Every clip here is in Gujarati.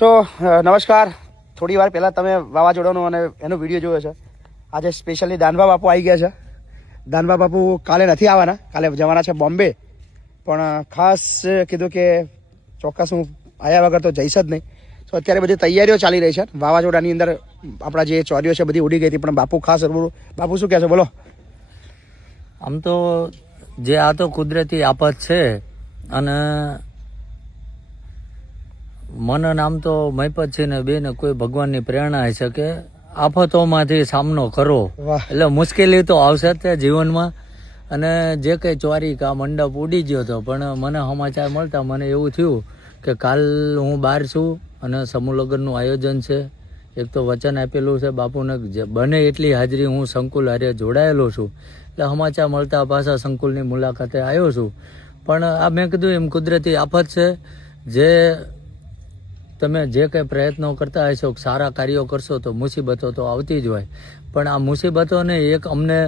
સો નમસ્કાર. થોડી વાર પહેલાં તમે વાવાઝોડાનો અને એનો વિડીયો જોયો છે. આજે સ્પેશિયલી દાનભા બાપુ આવી ગયા છે. દાનભા બાપુ કાલે નથી આવવાના, કાલે જવાના છે બોમ્બે. પણ ખાસ કીધું કે ચોક્કસ હું આવ્યા વગર તો જઈશ જ નહીં. તો અત્યારે બધી તૈયારીઓ ચાલી રહી છે. વાવાઝોડાની અંદર આપણા જે ચોરીઓ છે બધી ઉડી ગઈ હતી, પણ બાપુ ખાસ બાપુ શું કહેશો, બોલો. આમ તો જે આ તો કુદરતી આફત છે અને મન નામ તો મહિપત છે ને બે ને કોઈ ભગવાનની પ્રેરણા છે કે આફતોમાંથી સામનો કરો. એટલે મુશ્કેલી તો આવશે જ જીવનમાં. અને જે કંઈ ચોરી કા મંડપ ઉડી ગયો હતો, પણ મને સમાચાર મળતા મને એવું થયું કે કાલ હું બહાર છું અને સમૂહ લગ્નનું આયોજન છે. એક તો વચન આપેલું છે બાપુને, બને એટલી હાજરી હું સંકુલ હારે જોડાયેલો છું. એટલે સમાચાર મળતા પાછા સંકુલની મુલાકાતે આવ્યો છું. પણ આ મેં કીધું એમ કુદરતી આફત છે. જે તમે જે કંઈ પ્રયત્નો કરતા હશો, સારા કાર્યો કરશો તો મુસીબતો તો આવતી જ હોય. પણ આ મુસીબતોને એક અમને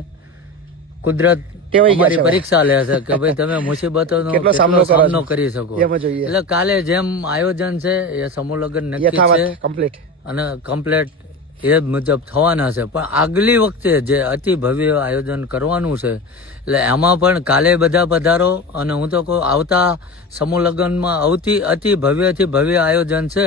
કુદરત અમારી પરીક્ષા લે છે કે ભાઈ તમે મુસીબતોનો કેટલો સામનો કરી શકો. એટલે કાલે જેમ આયોજન છે એ સમૂહ લગ્ન નક્કી છે અને કમ્પ્લેટ એ મુજબ થવાના છે. પણ આગલી વખતે જે અતિ ભવ્ય આયોજન કરવાનું છે, એટલે એમાં પણ કાલે બધા પધારો. અને હું તો કહું આવતા સમૂહ લગ્નમાં અતિ ભવ્યથી ભવ્ય આયોજન છે,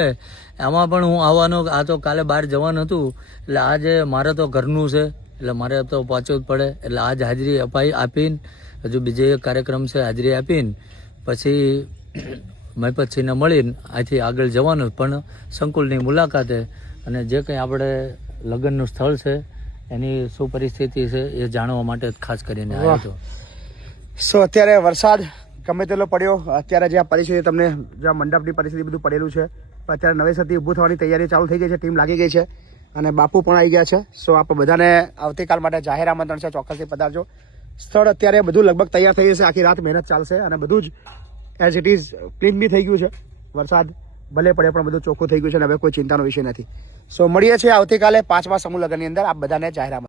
એમાં પણ હું આવવાનો. આ તો કાલે બહાર જવાનું હતું, એટલે આજે મારે તો ઘરનું છે, એટલે મારે તો પહોંચવું જ પડે. એટલે આજ હાજરી આપીને હજુ બીજો એક કાર્યક્રમ છે, હાજરી આપીને પછી મહિપતસિંહને મળીને અહીંથી આગળ જવાનું. પણ સંકુલની મુલાકાતે અને જે કંઈ આપણે લગ્નનું સ્થળ છે એની શું પરિસ્થિતિ છે એ જાણવા માટે ખાસ કરીને આવ્યો હતો. સો અત્યારે વરસાદ ગમે તેટલો પડ્યો, અત્યારે જે આ પરિસ્થિતિ તમને જે મંડપની પરિસ્થિતિ બધું પડેલું છે, અત્યારે નવેસરથી ઊભું થવાની તૈયારી ચાલુ થઈ ગઈ છે, ટીમ લાગી ગઈ છે અને બાપુ પણ આવી ગયા છે. સો આપણે બધાને આવતીકાલ માટે જાહેર આમંત્રણ છે, ચોક્કસથી પધારજો. સ્થળ અત્યારે બધું લગભગ તૈયાર થઈ જશે, આખી રાત મહેનત ચાલશે અને બધું જ એઝ ઇટ ઇઝ ક્લીન બી થઈ ગયું છે. વરસાદ ભલે પડે પણ બધું ચોખ્ખું થઈ ગયું છે અને હવે કોઈ ચિંતાનો વિષય નથી. સો મળીએ છીએ આવતીકાલે 5મા સમૂહ લગ્નની અંદર. આપ બધાને જાહેર આમંત્રણ.